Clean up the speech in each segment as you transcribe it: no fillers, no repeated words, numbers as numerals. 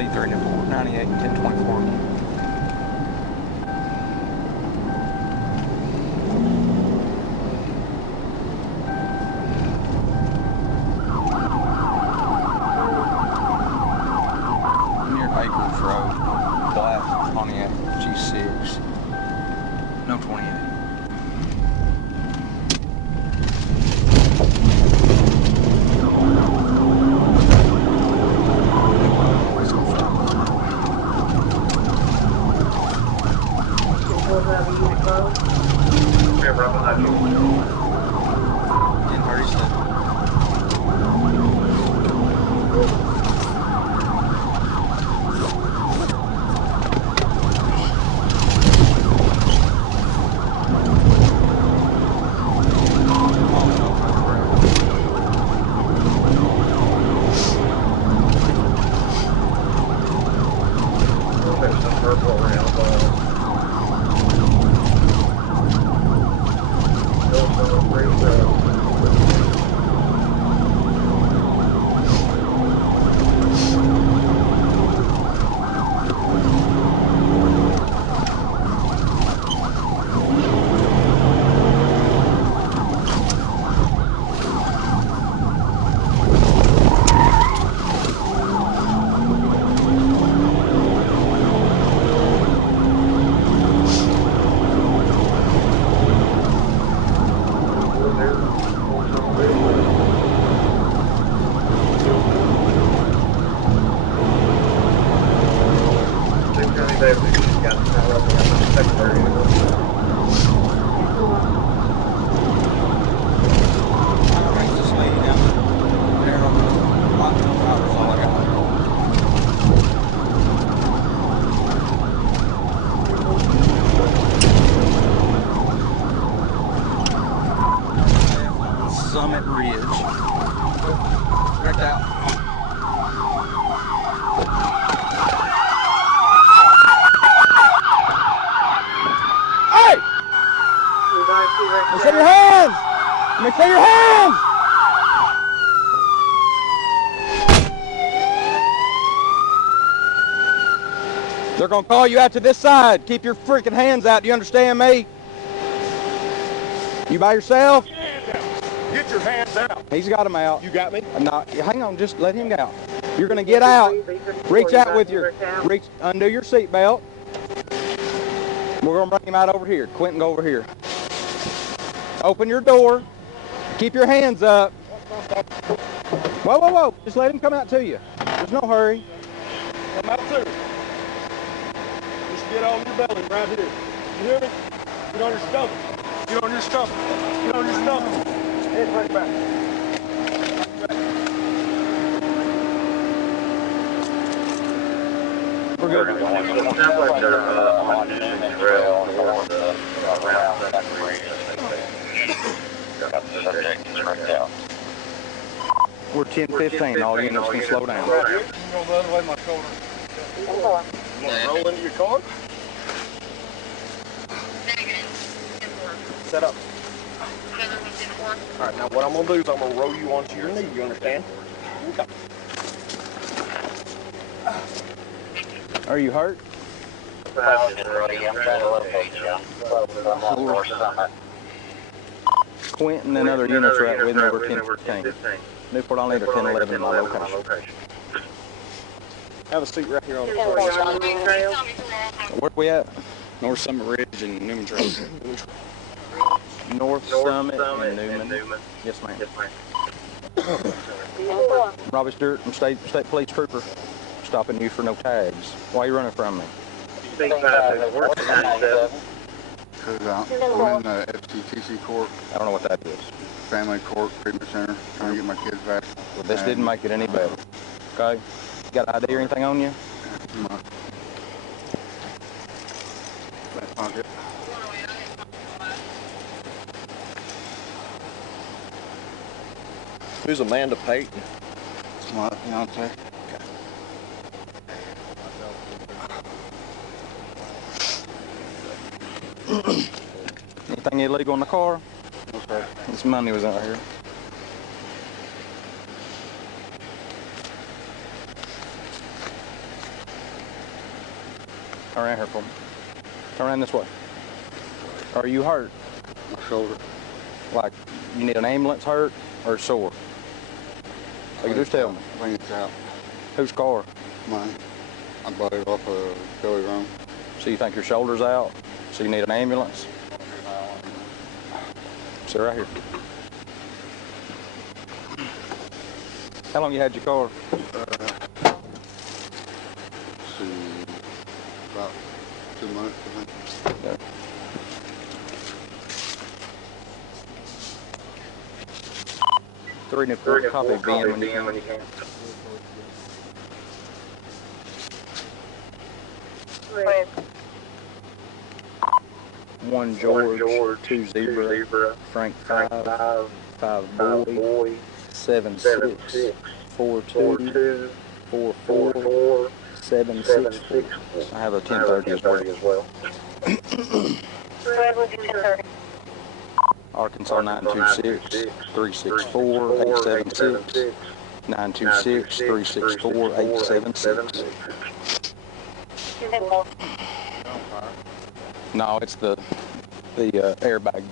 speed 3 and 4, 98 and 1024. Near Acres Road, black Pontiac G6, no 28. Yeah, Bravo, that's you. 1037. There's some purple around, Summit Ridge. Right out. Hey! Let me see your hands! Let me see your hands! They're gonna call you out to this side. Keep your freaking hands out. Do you understand me? You by yourself? Get your hands out. He's got them out. You got me? No, hang on, just let him go. You're gonna get out. Reach out with your, undo your seatbelt. We're gonna bring him out over here. Quinton, go over here. Open your door. Keep your hands up. Whoa, whoa, whoa. Just let him come out to you. There's no hurry. Come out too. Just get on your belly right here. You hear me? Get on your stomach. Get on your stomach. Get on your stomach. Head right back. We're good. It sounds like they're on Newman Trail north around that region. We're 10:15. All units can slow down. Right here. You go the other way, my shoulder. You want to roll into your car? Set up. All right, now what I'm going to do is I'm going to roll you onto your knee. You understand? Okay. Are you hurt? I'm trying to locate you. Quinton and other units are out with me over 10:15. Newport, I'll need a 10:11 in my location. Have a seat right here on the floor. Where we at? North Summit Ridge and Newman Trail. North Summit and Newman. Yes, ma'am. Robby Stewart, I'm State Police Trooper. Stopping you for no tags. Why are you running from me? Because I'm in the FCTC court. I don't know what that is. Family court, treatment center, trying to get my kids back. Well, this didn't make it any better. Okay? You got ID or anything on you? Left pocket. Who's Amanda Payton? It's my fiance. Anything illegal in the car? Okay. This money was out here. Turn around here for me. Turn around this way. Are you hurt? My shoulder. Like, you need an ambulance hurt or sore? Like, just tell me. I think it's out. Whose car? Mine. I bought it off of Joey Rome. So you think your shoulder's out? So you need an ambulance? Sit right here. How long you had your car? About 2 months, I think. Yeah. Three Newport, copy Ben when you can. One George, two Zebra, Frank 5, 5 Boy, 7 6, 4 2, 4 4, 7 6. I have a 1030 as well. Arkansas 926 364 876 926 364 876. No, it's the airbag.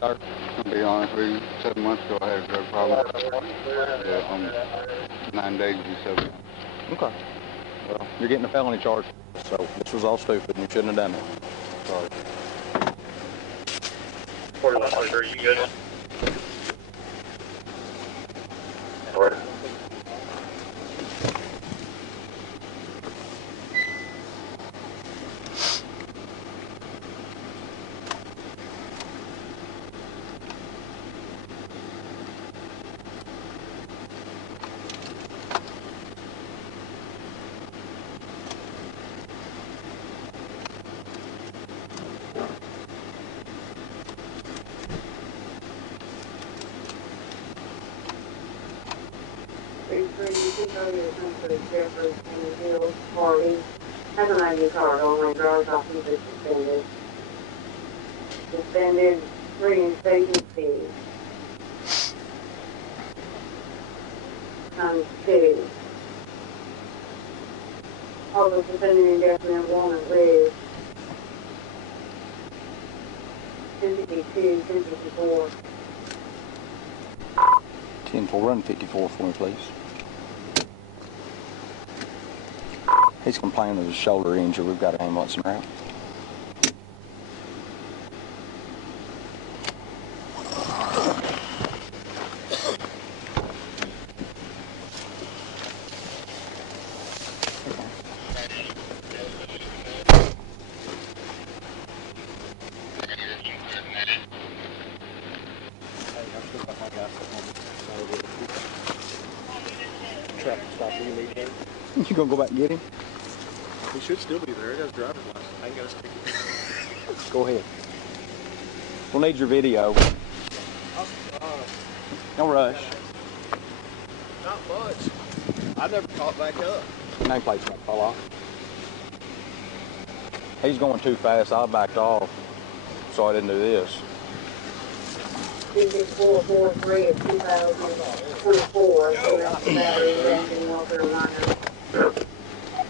Sir, to be honest with you, 7 months ago I had a drug problem. 9 days to be sober. Okay. Well, you're getting a felony charge, so this was all stupid and you shouldn't have done it. Sorry. Are you good? Has an ID card only, driver's license is suspended. Suspended, reinstatement fee. Times 2. Also suspended indefinite warrant with 1052, 1054. 10-4, run 54 for me, please. He's complaining of his shoulder injury. We've got an ambulance en route. Traffic stop, you need him? You gonna go back and get him? He should still be there. He has driver's license. I ain't got his ticket. Go ahead. We'll need your video. Don't rush. Not much. I never caught back up. Nameplate's gonna fall off. He's going too fast. I backed off, so I didn't do this. 26443 of 2024, so that's the battery, North Carolina.